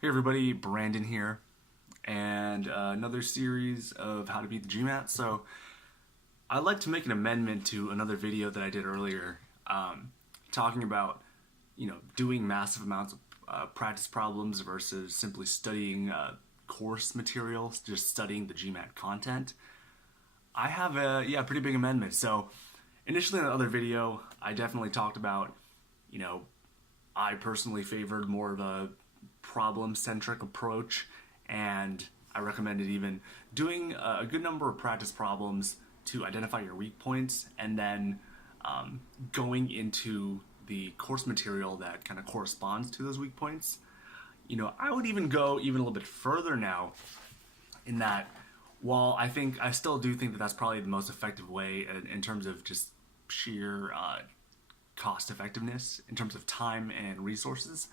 Hey everybody, Brandon here, and another series of how to beat the GMAT. So I'd like to make an amendment to another video that I did earlier, talking about doing massive amounts of practice problems versus simply studying course materials, just studying the GMAT content. I have a pretty big amendment. So initially in the other video, I definitely talked about you know I personally favored more of a problem-centric approach, and I recommended even doing a good number of practice problems to identify your weak points, and then going into the course material that kind of corresponds to those weak points. I would even go even a little bit further now, in that while I still do think that that's probably the most effective way in terms of just sheer cost effectiveness in terms of time and resources.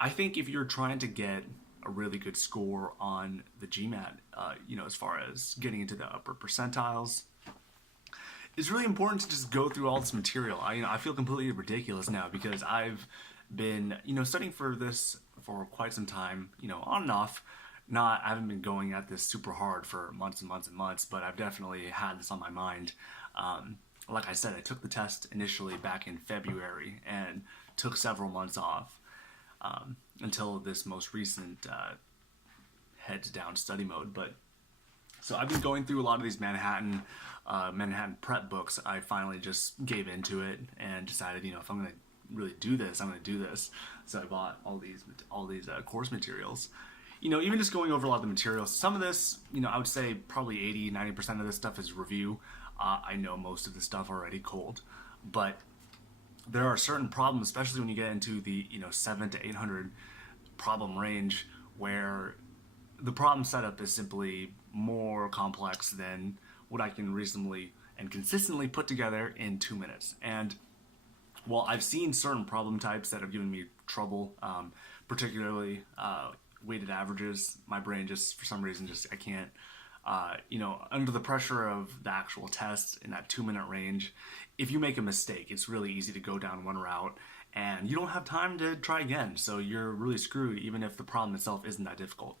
I think if you're trying to get a really good score on the GMAT, as far as getting into the upper percentiles, it's really important to just go through all this material. I feel completely ridiculous now because I've been, studying for this for quite some time, on and off. I haven't been going at this super hard for months and months and months, but I've definitely had this on my mind. Like I said, I took the test initially back in February and took several months off until this most recent heads down study mode. But so I've been going through a lot of these Manhattan prep books. I finally just gave into it and decided, if I'm going to really do this, I'm going to do this. So I bought all these course materials. Even just going over a lot of the materials. Some of this, I would say probably 80-90% of this stuff is review. I know most of the stuff already cold, but there are certain problems, especially when you get into the 7 to 800 problem range, where the problem setup is simply more complex than what I can reasonably and consistently put together in 2 minutes. And while I've seen certain problem types that have given me trouble, particularly weighted averages, my brain just for some reason I can't. Under the pressure of the actual test in that 2 minute range, if you make a mistake, it's really easy to go down one route and you don't have time to try again. So you're really screwed, even if the problem itself isn't that difficult.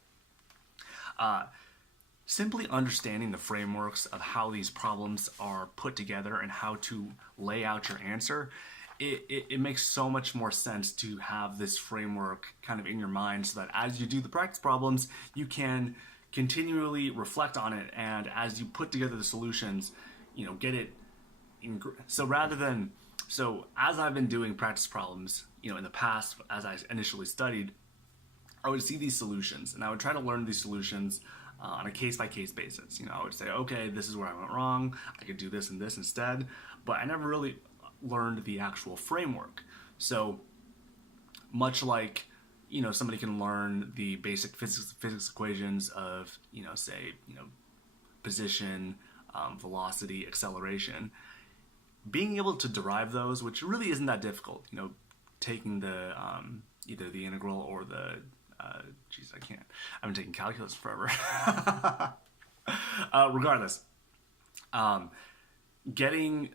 Simply understanding the frameworks of how these problems are put together and how to lay out your answer, it makes so much more sense to have this framework kind of in your mind, so that as you do the practice problems, you can continually reflect on it, and as you put together the solutions, get it in. So as I've been doing practice problems, in the past, as I initially studied, I would see these solutions and I would try to learn these solutions on a case-by-case basis. I would say, okay, this is where I went wrong, I could do this and this instead, but I never really learned the actual framework. So much like somebody can learn the basic physics equations of position, velocity, acceleration, being able to derive those, which really isn't that difficult, taking the either the integral or the I haven't taken calculus forever. Regardless, having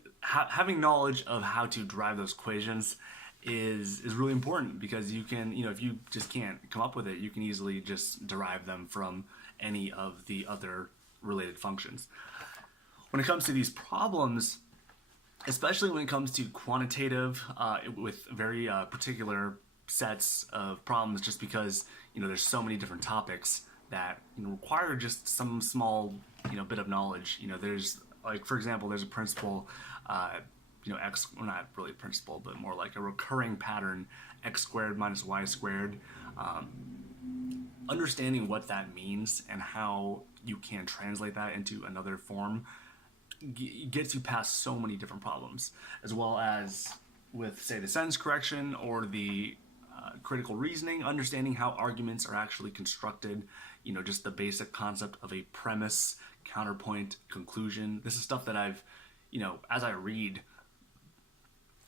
knowledge of how to derive those equations is really important, because you can, if you just can't come up with it, you can easily just derive them from any of the other related functions. When it comes to these problems, especially when it comes to quantitative, with very particular sets of problems, just because there's so many different topics that require just some small bit of knowledge. There's, like, for example, there's a principle, x, well, not really a principle, but more like a recurring pattern, x squared minus y squared. Understanding what that means and how you can translate that into another form gets you past so many different problems, as well as with, say, the sentence correction or the critical reasoning, understanding how arguments are actually constructed, just the basic concept of a premise, counterpoint, conclusion. This is stuff that I've, as I read,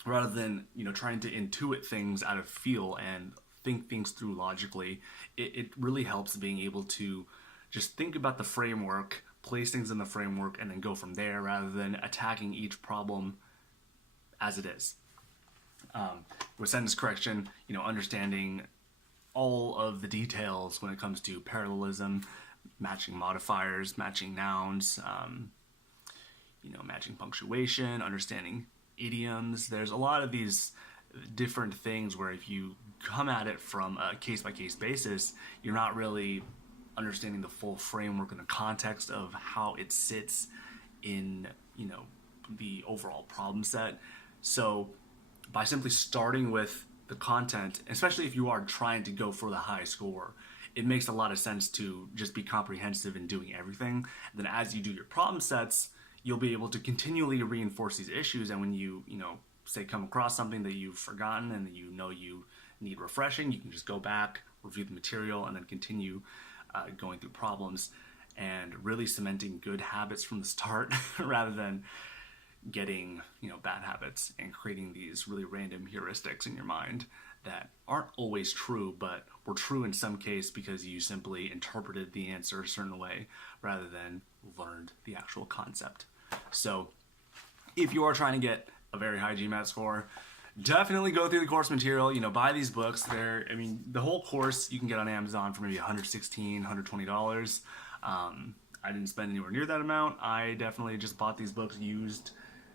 rather than, trying to intuit things out of feel and think things through logically, it really helps being able to just think about the framework, place things in the framework, and then go from there, rather than attacking each problem as it is. With sentence correction, understanding all of the details when it comes to parallelism, matching modifiers, matching nouns, matching punctuation, understanding idioms. There's a lot of these different things where if you come at it from a case-by-case basis, you're not really understanding the full framework and the context of how it sits in, the overall problem set. So by simply starting with the content, especially if you are trying to go for the high score, it makes a lot of sense to just be comprehensive in doing everything. And then as you do your problem sets, you'll be able to continually reinforce these issues. And when you say come across something that you've forgotten and that you need refreshing, you can just go back, review the material, and then continue going through problems and really cementing good habits from the start rather than getting bad habits and creating these really random heuristics in your mind that aren't always true, but were true in some case because you simply interpreted the answer a certain way rather than learned the actual concept. So if you are trying to get a very high GMAT score, definitely go through the course material. Buy these books. The whole course you can get on Amazon for maybe $116, $120. I didn't spend anywhere near that amount. I definitely just bought these books used.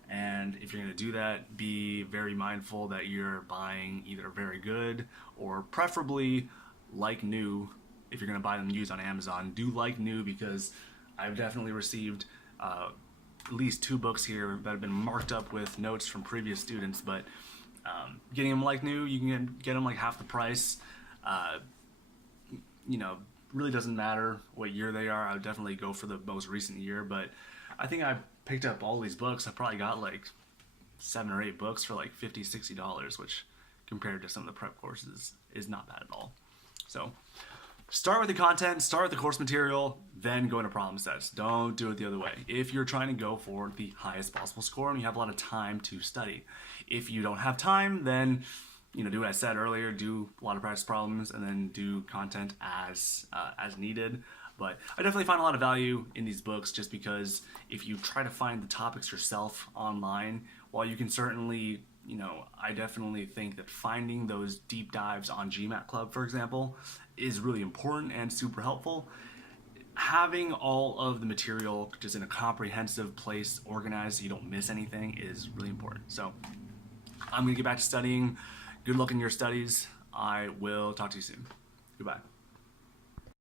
And if you're going to do that, be very mindful that you're buying either very good or preferably like new. If you're going to buy them used on Amazon, do like new, because I've definitely received at least 2 books here that have been marked up with notes from previous students. But getting them like new, you can get them like half the price. Really doesn't matter what year they are. I would definitely go for the most recent year, but I think I picked up all these books. I probably got like 7 or 8 books for like $50, $60, which compared to some of the prep courses is not bad at all. So start with the content, start with the course material, then go into problem sets. Don't do it the other way. If you're trying to go for the highest possible score and you have a lot of time to study. If you don't have time, then do what I said earlier, do a lot of practice problems and then do content as needed. But I definitely find a lot of value in these books just because if you try to find the topics yourself online, while you can certainly, I definitely think that finding those deep dives on GMAT Club, for example, is really important and super helpful. Having all of the material just in a comprehensive place, organized so you don't miss anything, is really important. So I'm going to get back to studying. Good luck in your studies. I will talk to you soon. Goodbye.